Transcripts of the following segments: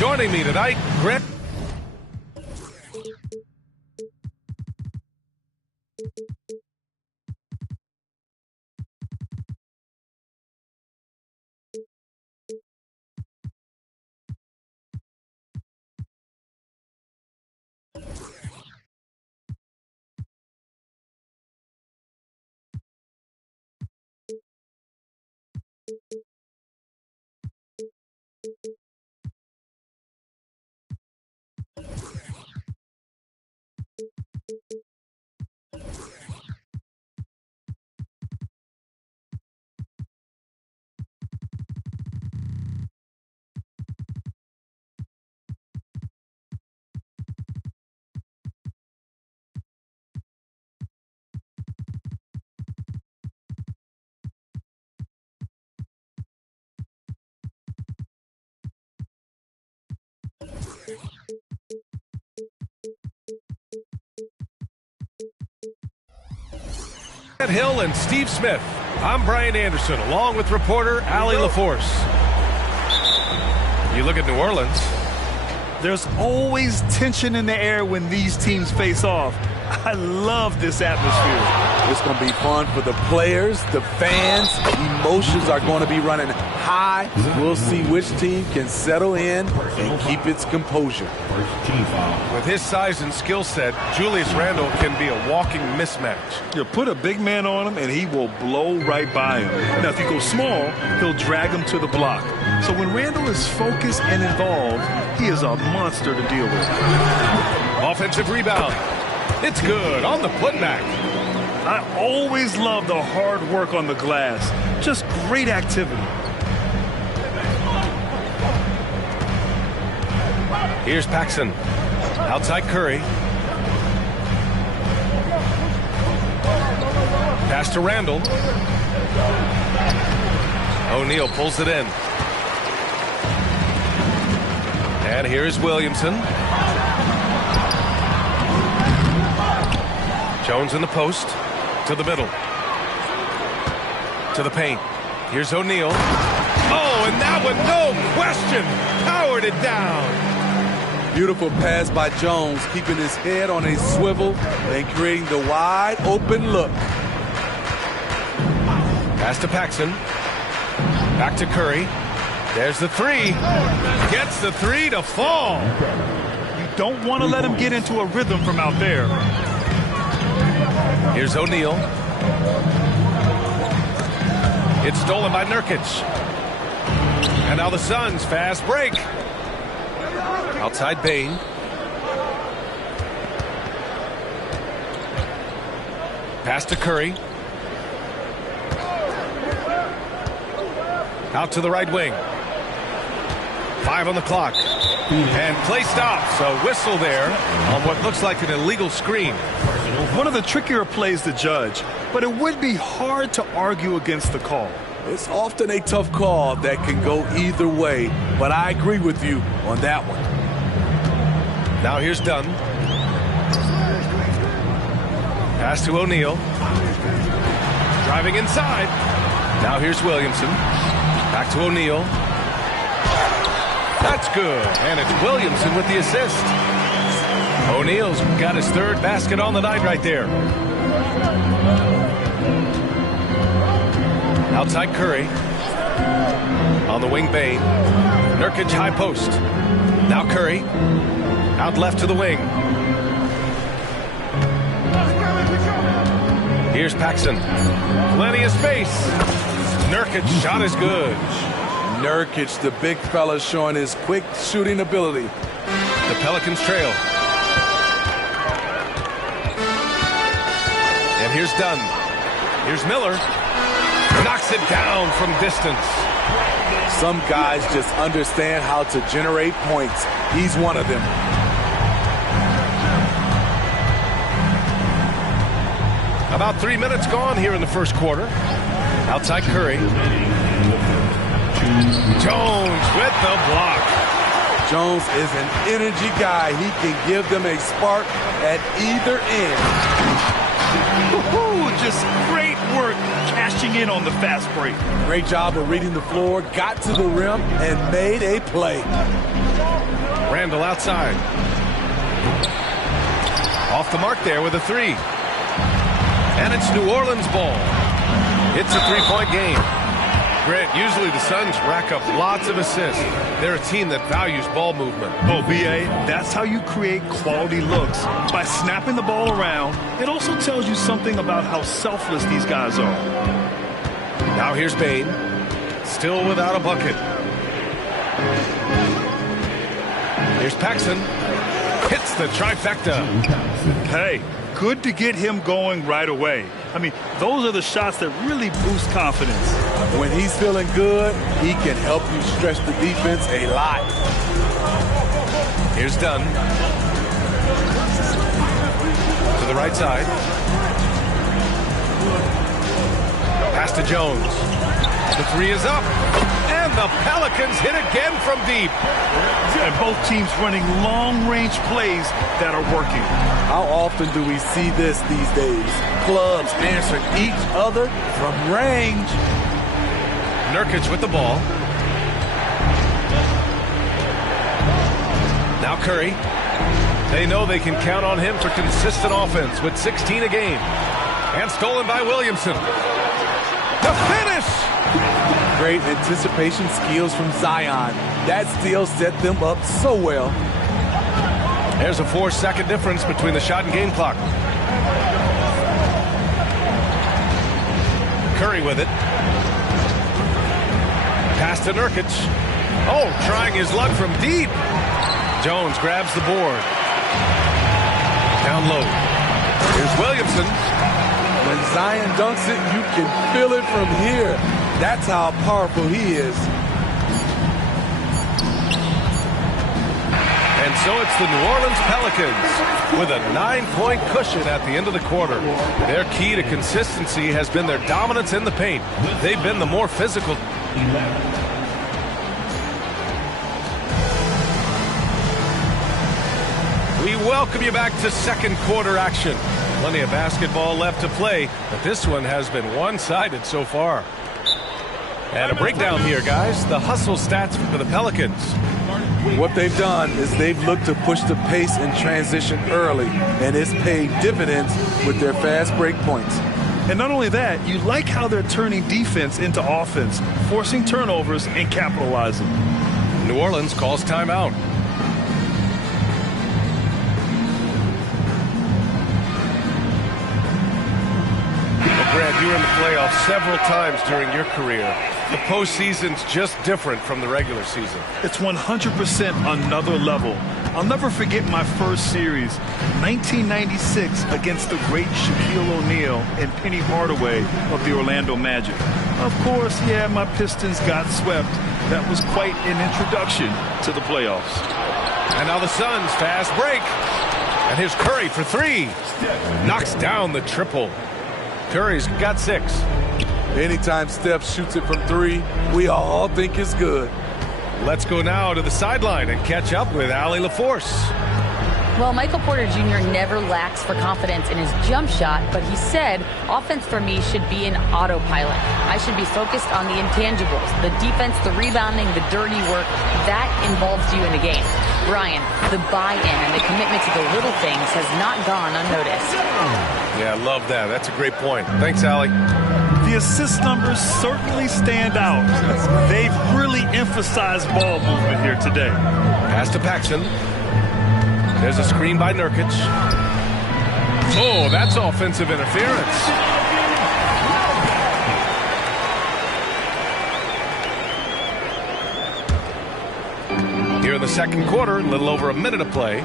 Joining me tonight, Grant. Hill and Steve Smith. I'm Brian Anderson, along with reporter Allie LaForce. You look at New Orleans. There's always tension in the air when these teams face off. I love this atmosphere. It's going to be fun for the players, the fans. Emotions are going to be running high. We'll see which team can settle in and keep its composure. With his size and skill set, Julius Randle can be a walking mismatch. You put a big man on him and he will blow right by him. Now, if you go small, he'll drag him to the block. So when Randle is focused and involved, he is a monster to deal with. Offensive rebound. It's good on the putback. I always love the hard work on the glass. Just great activity. Here's Paxson. Outside Curry. Pass to Randle. O'Neal pulls it in. And here's Williamson. Jones in the post. To the middle. To the paint. Here's O'Neal. Oh, and that one, no question, powered it down. Beautiful pass by Jones, keeping his head on a swivel and creating the wide open look. Pass to Paxson. Back to Curry. There's the three. Gets the three to fall. You don't want to let him get into a rhythm from out there. Here's O'Neal. It's stolen by Nurkic. And now the Suns, fast break. Outside Bane. Pass to Curry. Out to the right wing. 5 on the clock. And play stops. A whistle there on what looks like an illegal screen. One of the trickier plays to judge, but it would be hard to argue against the call. It's often a tough call that can go either way, but I agree with you on that one. Now here's Dunn. Pass to O'Neal. Driving inside. Now here's Williamson. Back to O'Neal. That's good. And it's Williamson with the assist. O'Neal's got his third basket on the night right there. Outside Curry. On the wing, Bane. Nurkic high post. Now Curry. Out left to the wing. Here's Paxson. Plenty of space. Nurkic shot is good. Nurkic, the big fella, showing his quick shooting ability. The Pelicans trail. And here's Dunn. Here's Miller. Knocks it down from distance. Some guys just understand how to generate points. He's one of them. About 3 minutes gone here in the first quarter. Outside Curry. Jones with the block. Jones is an energy guy. He can give them a spark at either end. Just great work cashing in on the fast break. Great job of reading the floor, got to the rim, and made a play. Randall outside. Off the mark there with a three. And it's New Orleans ball. It's a three-point game. Grant, usually the Suns rack up lots of assists. They're a team that values ball movement. Oh, B.A., that's how you create quality looks. By snapping the ball around, it also tells you something about how selfless these guys are. Now here's Bane. Still without a bucket. Here's Paxson. Hits the trifecta. Hey, good to get him going right away. I mean, those are the shots that really boost confidence. When he's feeling good, he can help you stretch the defense a lot. Here's Dunn. To the right side. Pass to Jones. The three is up. And the Pelicans hit again from deep. And both teams running long-range plays that are working. How often do we see this these days? Clubs answering each other from range. Nurkic with the ball. Now Curry. They know they can count on him for consistent offense with 16 a game. And stolen by Williamson. The finish! Great anticipation skills from Zion. That steal set them up so well. There's a 4-second difference between the shot and game clock. Curry with it. Pass to Nurkic. Oh, trying his luck from deep. Jones grabs the board. Down low. Here's Williamson. When Zion dunks it, you can feel it from here. That's how powerful he is. And so it's the New Orleans Pelicans with a 9-point cushion at the end of the quarter. Their key to consistency has been their dominance in the paint. They've been the more physical. We welcome you back to second quarter action. Plenty of basketball left to play, but this one has been one-sided so far. And a breakdown here, guys. The hustle stats for the Pelicans. What they've done is they've looked to push the pace in transition early, and it's paid dividends with their fast break points. And not only that, you like how they're turning defense into offense, forcing turnovers and capitalizing. New Orleans calls timeout. Grant, you were in the playoffs several times during your career. The postseason's just different from the regular season. It's 100% another level. I'll never forget my first series, 1996, against the great Shaquille O'Neal and Penny Hardaway of the Orlando Magic. Of course, yeah, my Pistons got swept. That was quite an introduction to the playoffs. And now the Suns fast break. And here's Curry for three. Knocks down the triple. Curry's got 6. Anytime Steph shoots it from 3, we all think it's good. Let's go now to the sideline and catch up with Allie LaForce. Well, Michael Porter Jr. never lacks for confidence in his jump shot, but he said, offense for me should be an autopilot. I should be focused on the intangibles, the defense, the rebounding, the dirty work. That involves you in the game. Brian, the buy-in and the commitment to the little things has not gone unnoticed. Yeah, I love that. That's a great point. Thanks, Allie. The assist numbers certainly stand out. They've really emphasized ball movement here today. Pass to Paxson. There's a screen by Nurkic. Oh, that's offensive interference. Here in the second quarter, a little over a minute of play.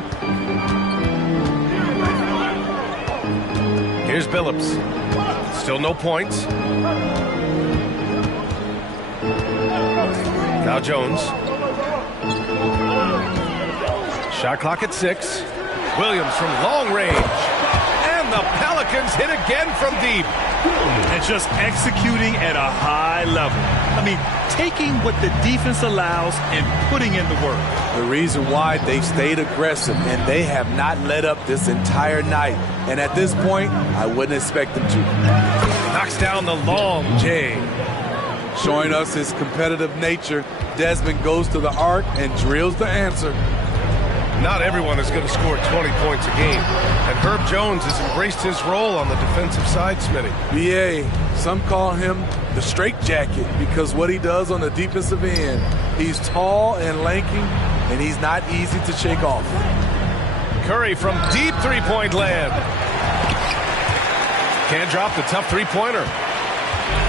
Here's Billups. Still no points. Now Jones. Shot clock at 6. Williams from long range. And the Pelicans hit again from deep. And just executing at a high level. I mean, taking what the defense allows and putting in the work. The reason why they've stayed aggressive and they have not let up this entire night. And at this point, I wouldn't expect them to. Knocks down the long J. Showing us his competitive nature, Desmond goes to the arc and drills the answer. Not everyone is going to score 20 points a game. And Herb Jones has embraced his role on the defensive side, Smitty. BA, some call him the straitjacket because what he does on the defensive end. He's tall and lanky, and he's not easy to shake off. Curry from deep three-point land. Can't drop the tough three-pointer.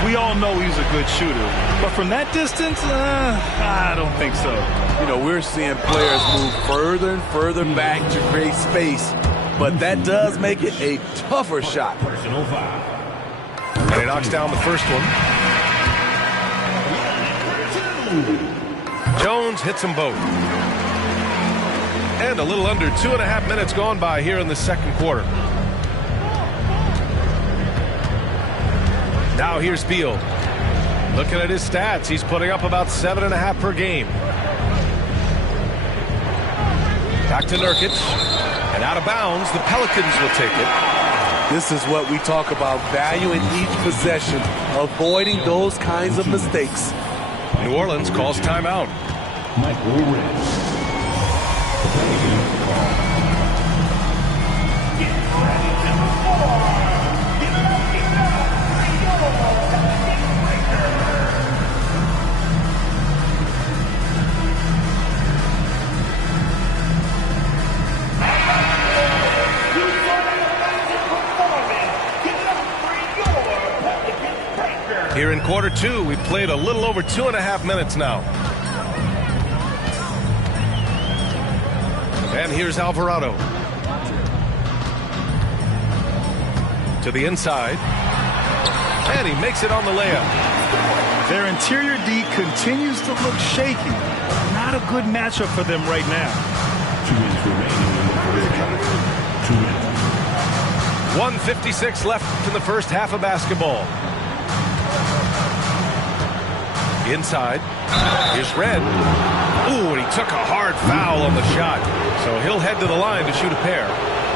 We all know he's a good shooter, but from that distance, I don't think so. You know, we're seeing players move further and further back to create space, but that does make it a tougher shot. And he knocks down the first one. Jones hits them both. And a little under 2.5 minutes gone by here in the second quarter. Now here's Beal. Looking at his stats, he's putting up about 7.5 per game. Back to Nurkic. And out of bounds, the Pelicans will take it. This is what we talk about, value in each possession, avoiding those kinds of mistakes. New Orleans calls timeout. Michael Rich. Here in quarter two, we've played a little over 2.5 minutes now. And here's Alvarado. To the inside. And he makes it on the layup. Their interior D continues to look shaky. Not a good matchup for them right now. 2 minutes remaining in the first. 2 minutes. 1:56 left in the first half of basketball. Inside. Here's Red. Ooh, and he took a hard foul on the shot. So he'll head to the line to shoot a pair.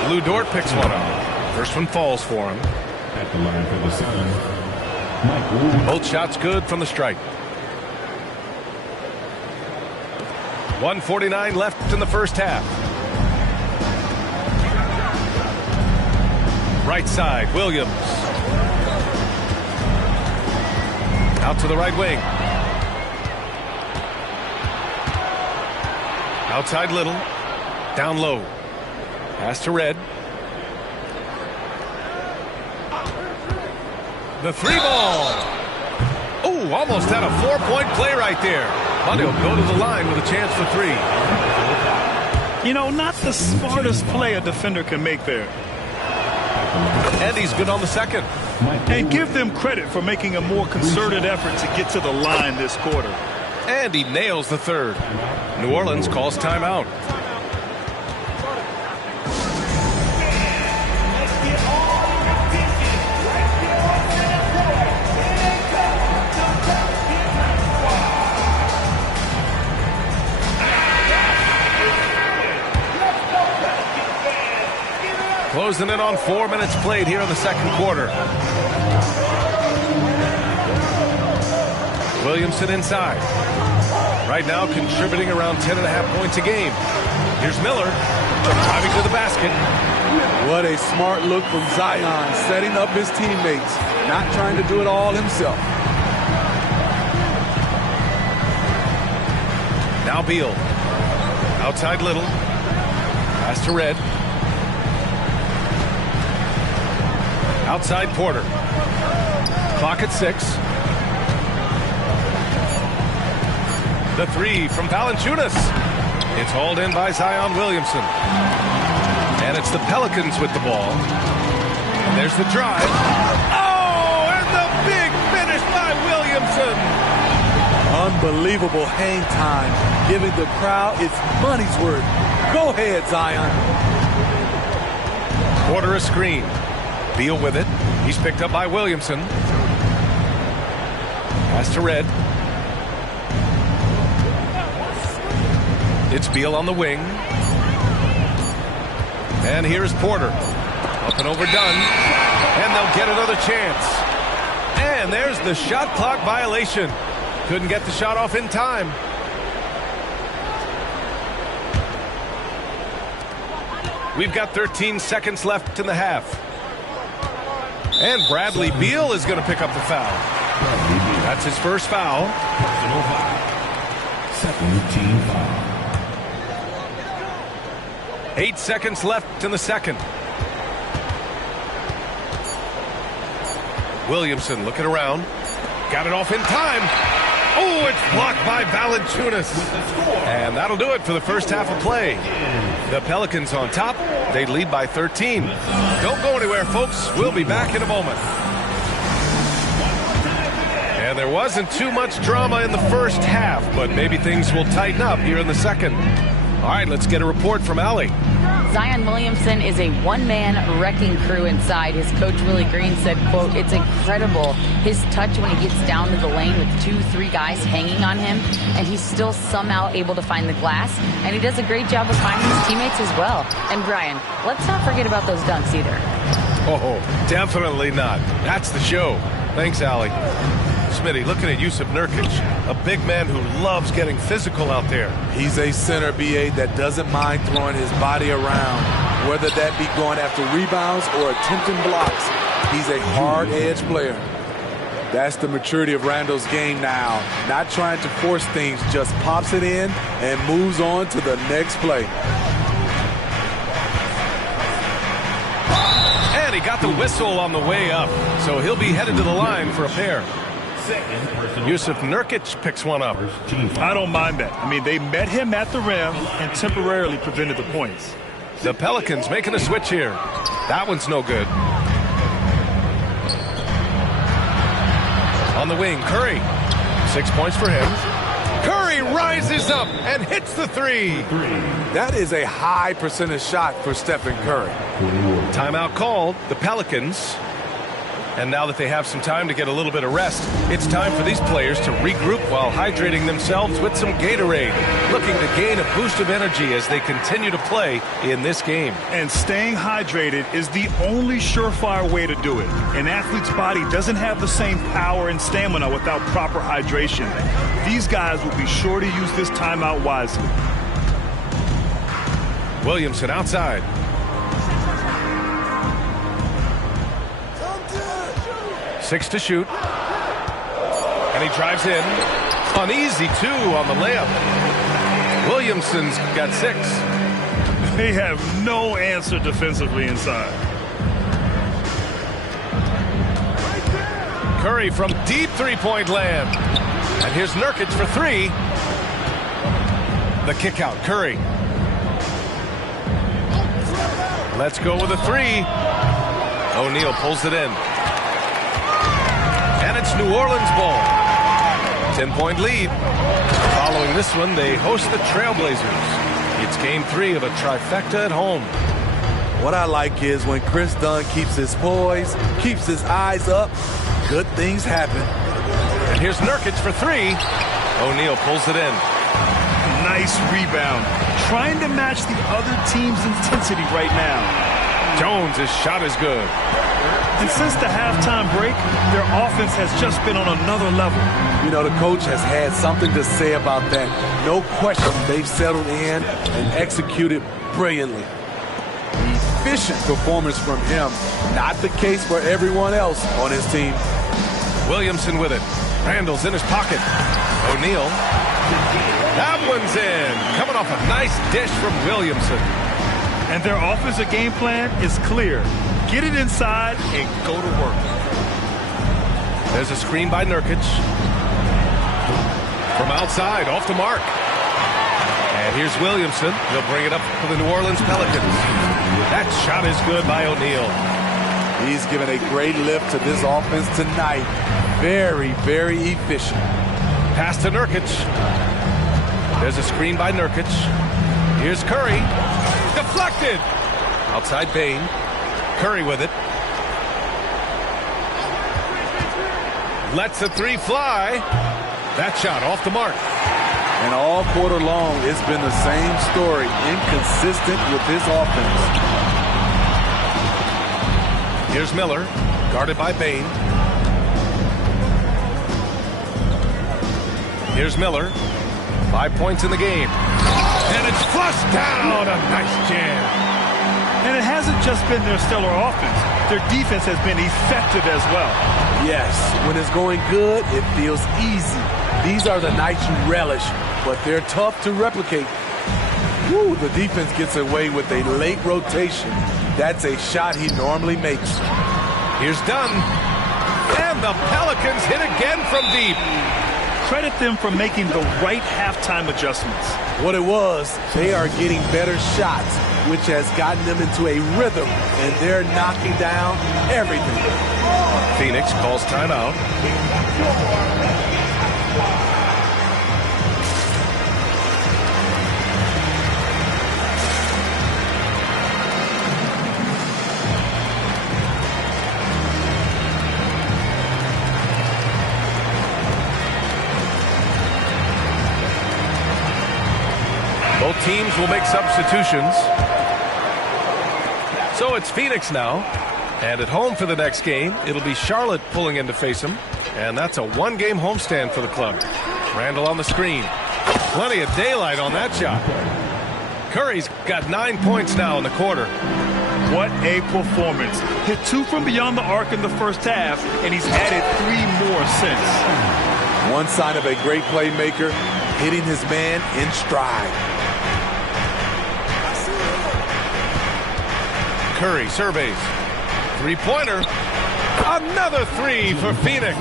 Lou Dort picks one up. First one falls for him. At the line for the Suns, Michael. Both shots good from the stripe. 1:49 left in the first half. Right side, Williams. Out to the right wing. Outside Little. Down low. Pass to Red. The three ball. Oh, almost had a 4-point play right there. But he'll go to the line with a chance for 3. You know, not the smartest play a defender can make there. And he's good on the second. And give them credit for making a more concerted effort to get to the line this quarter. And he nails the third. New Orleans calls timeout. Closing in on 4 minutes played here in the second quarter. Williamson inside. Right now contributing around 10.5 points a game. Here's Miller driving to the basket. What a smart look from Zion, setting up his teammates, not trying to do it all himself. Now Beal. Outside Little. Pass to Red. Outside Porter. Clock at 6. The three from Valanciunas. It's hauled in by Zion Williamson. And it's the Pelicans with the ball. And there's the drive. Oh, and the big finish by Williamson. Unbelievable hang time, giving the crowd its money's worth. Go ahead, Zion. Quarter a screen. Beal with it. He's picked up by Williamson. Pass to Red. It's Beal on the wing. And here's Porter. Up and over Dunn. And they'll get another chance. And there's the shot clock violation. Couldn't get the shot off in time. We've got 13 seconds left in the half. And Bradley Beal is going to pick up the foul. That's his first foul. Second team foul. 8 seconds left in the second. Williamson looking around. Got it off in time. Oh, it's blocked by Valanciunas. And that'll do it for the first half of play. The Pelicans on top. They lead by 13. Don't go anywhere, folks. We'll be back in a moment. And there wasn't too much drama in the first half, but maybe things will tighten up here in the second. All right, let's get a report from Allie. Zion Williamson is a one-man wrecking crew inside. His coach, Willie Green, said, quote, "It's incredible. His touch when he gets down to the lane with 2-3 guys hanging on him, and he's still somehow able to find the glass. And he does a great job of finding his teammates as well." And Brian, let's not forget about those dunks either. Oh, definitely not. That's the show. Thanks, Allie. Smitty, looking at Jusuf Nurkic, a big man who loves getting physical out there. He's a center, B.A., that doesn't mind throwing his body around, whether that be going after rebounds or attempting blocks. He's a hard-edge player. That's the maturity of Randall's game now. Not trying to force things, just pops it in and moves on to the next play. And he got the whistle on the way up, so he'll be headed to the line for a pair. Jusuf Nurkic picks one up. I don't mind that. I mean, they met him at the rim and temporarily prevented the points. The Pelicans making a switch here. That one's no good. On the wing, Curry. 6 points for him. Curry rises up and hits the three. That is a high percentage shot for Stephen Curry. Timeout called. The Pelicans. And now that they have some time to get a little bit of rest, it's time for these players to regroup while hydrating themselves with some Gatorade, looking to gain a boost of energy as they continue to play in this game. And staying hydrated is the only surefire way to do it. An athlete's body doesn't have the same power and stamina without proper hydration. These guys will be sure to use this timeout wisely. Williamson outside. 6 to shoot. And he drives in. An easy 2 on the layup. Williamson's got 6. They have no answer defensively inside. Curry from deep three-point land. And here's Nurkic for 3. The kick out, Curry. Let's go with a 3. O'Neal pulls it in. And it's New Orleans ball. 10-point lead. Following this one, they host the Trailblazers. It's game 3 of a trifecta at home. What I like is when Chris Dunn keeps his poise, keeps his eyes up, good things happen. And here's Nurkic for 3. O'Neal pulls it in. Nice rebound. Trying to match the other team's intensity right now. Jones' shot is good. And since the halftime break, their offense has just been on another level. You know, the coach has had something to say about that. No question, they've settled in and executed brilliantly. Efficient performance from him. Not the case for everyone else on his team. Williamson with it. Randall's in his pocket. O'Neal. That one's in. Coming off a nice dish from Williamson. And their offensive game plan is clear. Get it inside and go to work. There's a screen by Nurkic. From outside, off the mark. And here's Williamson. He'll bring it up for the New Orleans Pelicans. That shot is good by O'Neal. He's given a great lift to this offense tonight. Very, very efficient. Pass to Nurkic. There's a screen by Nurkic. Here's Curry. Deflected. Outside Bane. Curry with it. Lets the three fly. That shot off the mark. And all quarter long, it's been the same story. Inconsistent with his offense. Here's Miller. Guarded by Bane. Here's Miller. 5 points in the game. And it's flushed down. A nice jam. And it hasn't just been their stellar offense. Their defense has been effective as well. Yes, when it's going good, it feels easy. These are the nights you relish, but they're tough to replicate. Woo, the defense gets away with a late rotation. That's a shot he normally makes. Here's Dunn. And the Pelicans hit again from deep. Credit them for making the right halftime adjustments. What it was, they are getting better shots, which has gotten them into a rhythm, and they're knocking down everything. Phoenix calls timeout. Both teams will make substitutions. So it's Phoenix now. And at home for the next game, it'll be Charlotte pulling in to face them. And that's a one-game homestand for the club. Randall on the screen. Plenty of daylight on that shot. Curry's got 9 points now in the quarter. What a performance. Hit 2 from beyond the arc in the first half, and he's added 3 more since. One sign of a great playmaker, hitting his man in stride. Curry surveys. Three-pointer. Another three for Phoenix.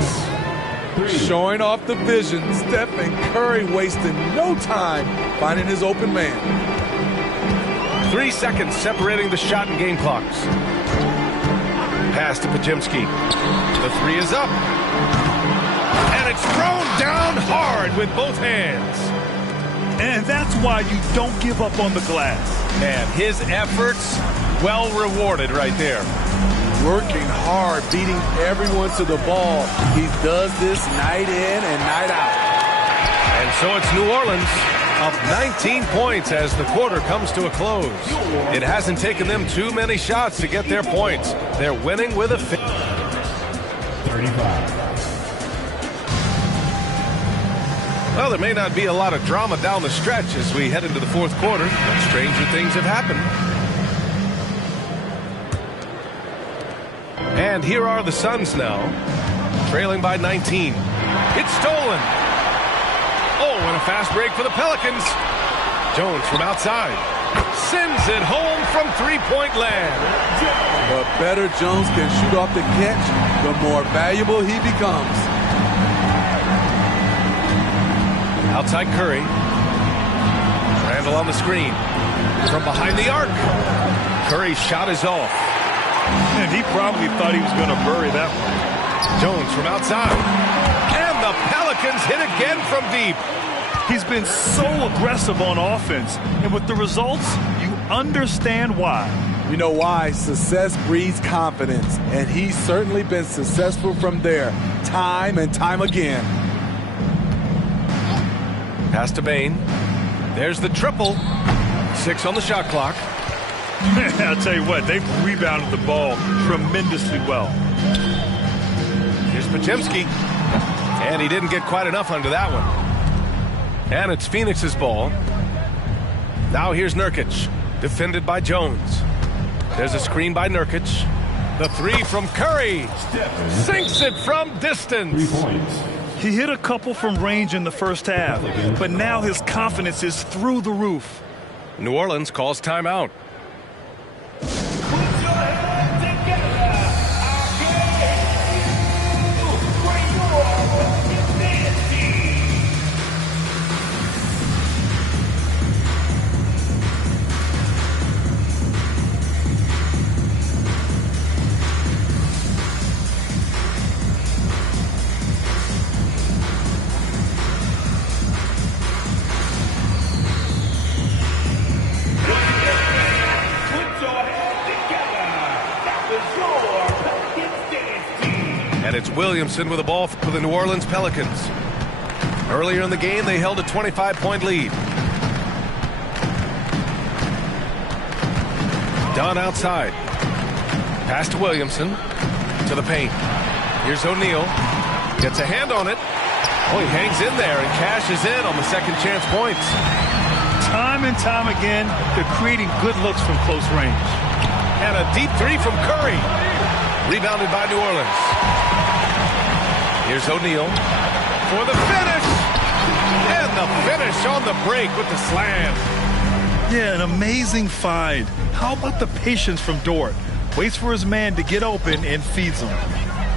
Showing off the vision, Stephen Curry wasting no time finding his open man. 3 seconds separating the shot and game clocks. Pass to Podziemski. The three is up. And it's thrown down hard with both hands. And that's why you don't give up on the glass. And his efforts, well rewarded right there. Working hard, beating everyone to the ball. He does this night in and night out. And so it's New Orleans up 19 points as the quarter comes to a close. It hasn't taken them too many shots to get their points. They're winning with a 35. Well, there may not be a lot of drama down the stretch as we head into the fourth quarter, but stranger things have happened. And here are the Suns now, trailing by 19. It's stolen. Oh, and a fast break for the Pelicans. Jones from outside. Sends it home from three-point land. The better Jones can shoot off the catch, the more valuable he becomes. Outside Curry. Randall on the screen. From behind the arc. Curry's shot is off. And he probably thought he was going to bury that one. Jones from outside. And the Pelicans hit again from deep. He's been so aggressive on offense. And with the results, you understand why. You know why? Success breeds confidence. And he's certainly been successful from there, time and time again. Pass to Bane. There's the triple. 6 on the shot clock. I'll tell you what, they've rebounded the ball tremendously well. Here's Podziemski. And he didn't get quite enough under that one. And it's Phoenix's ball. Now here's Nurkic. Defended by Jones. There's a screen by Nurkic. The three from Curry. Sinks it from distance. 3 points. He hit a couple from range in the first half, but now his confidence is through the roof. New Orleans calls timeout. Williamson with the ball for the New Orleans Pelicans. Earlier in the game, they held a 25-point lead. Dunn outside. Pass to Williamson. To the paint. Here's O'Neal. Gets a hand on it. Oh, he hangs in there and cashes in on the second chance points. Time and time again, they're creating good looks from close range. And a deep three from Curry. Rebounded by New Orleans. Here's O'Neal for the finish. And the finish on the break with the slam. Yeah, an amazing find. How about the patience from Dort? Waits for his man to get open and feeds him.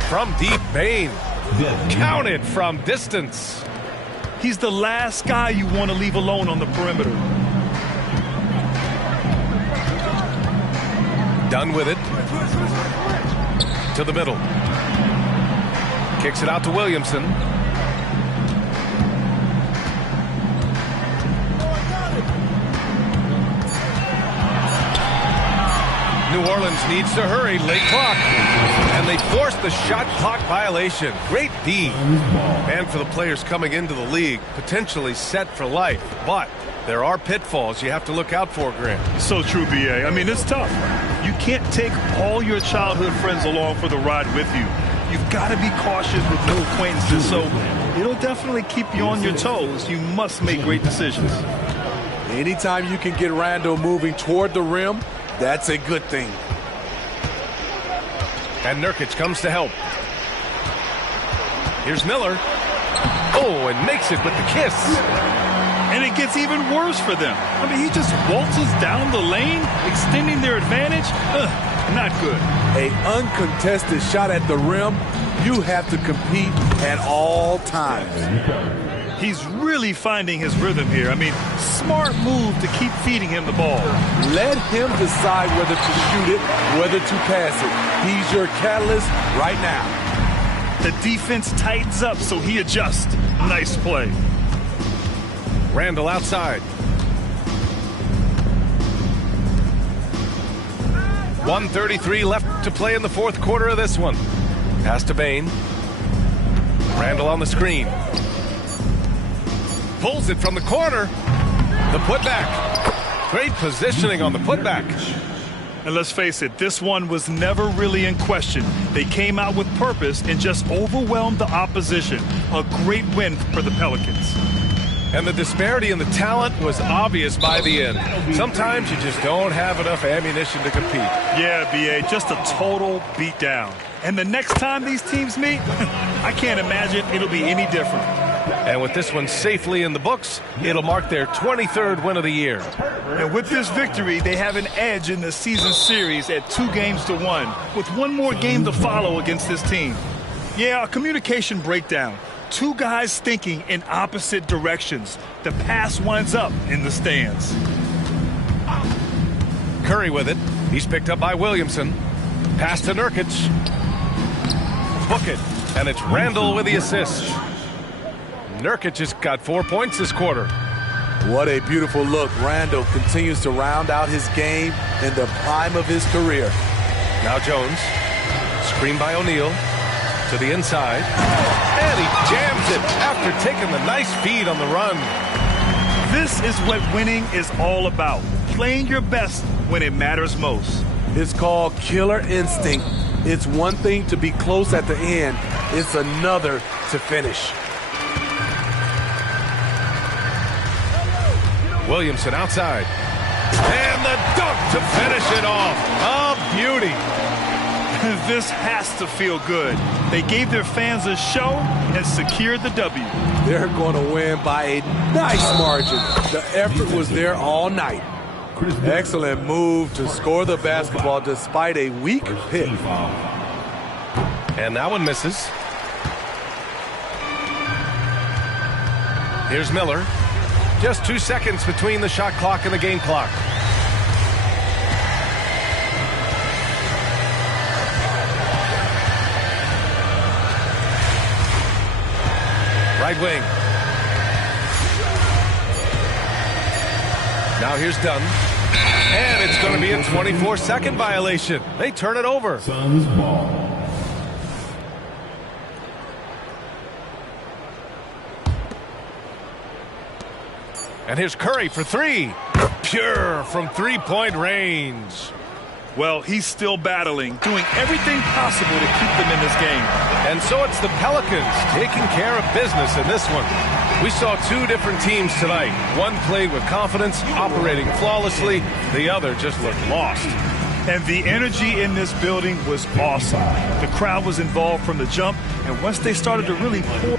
From deep, Bane. Counted from distance. He's the last guy you want to leave alone on the perimeter. Done with it. To the middle. Kicks it out to Williamson. New Orleans needs to hurry. Late clock. And they force the shot clock violation. Great D. And for the players coming into the league, potentially set for life. But there are pitfalls you have to look out for, Grant. So true, B.A. I mean, it's tough. You can't take all your childhood friends along for the ride with you. You've got to be cautious with new acquaintances, so it'll definitely keep you on your toes. You must make great decisions. Anytime you can get Randle moving toward the rim, that's a good thing. And Nurkic comes to help. Here's Miller. Oh, and makes it with the kiss. And it gets even worse for them. I mean, he just waltzes down the lane, extending their advantage. Not good. An uncontested shot at the rim, you have to compete at all times. He's really finding his rhythm here. I mean, smart move to keep feeding him the ball. Let him decide whether to shoot it, whether to pass it. He's your catalyst right now. The defense tightens up, so he adjusts. Nice play. Randle outside. 1:33 left to play in the fourth quarter of this one. Pass to Bane. Randle on the screen. Pulls it from the corner. The putback. Great positioning on the putback. And let's face it, this one was never really in question. They came out with purpose and just overwhelmed the opposition. A great win for the Pelicans. And the disparity in the talent was obvious by the end. Sometimes you just don't have enough ammunition to compete. Yeah, B.A., just a total beatdown. And the next time these teams meet, I can't imagine it'll be any different. And with this one safely in the books, it'll mark their 23rd win of the year. And with this victory, they have an edge in the season series at 2-1, with one more game to follow against this team. Yeah, a communication breakdown. Two guys thinking in opposite directions. The pass winds up in the stands. Curry with it. He's picked up by Williamson. Pass to Nurkic. Book it. And it's Randle with the assist. Nurkic has got 4 points this quarter. What a beautiful look. Randle continues to round out his game in the prime of his career. Now Jones. Screen by O'Neal. To the inside. And he jams it after taking the nice feed on the run. This is what winning is all about. Playing your best when it matters most. It's called killer instinct. It's one thing to be close at the end. It's another to finish. Williamson outside. And the dunk to finish it off. A beauty. This has to feel good. They gave their fans a show and secured the W. They're going to win by a nice margin. The effort was there all night. Excellent move to score the basketball despite a weak pick. And that one misses. Here's Miller. Just 2 seconds between the shot clock and the game clock. Right wing. Now here's Dunn. And it's going to be a 24-second violation. They turn it over. Suns ball. And here's Curry for three. Pure from three-point range. Well, he's still battling, doing everything possible to keep them in this game. And so it's the Pelicans taking care of business in this one. We saw two different teams tonight. One played with confidence, operating flawlessly. The other just looked lost. And the energy in this building was awesome. The crowd was involved from the jump, and once they started to really pour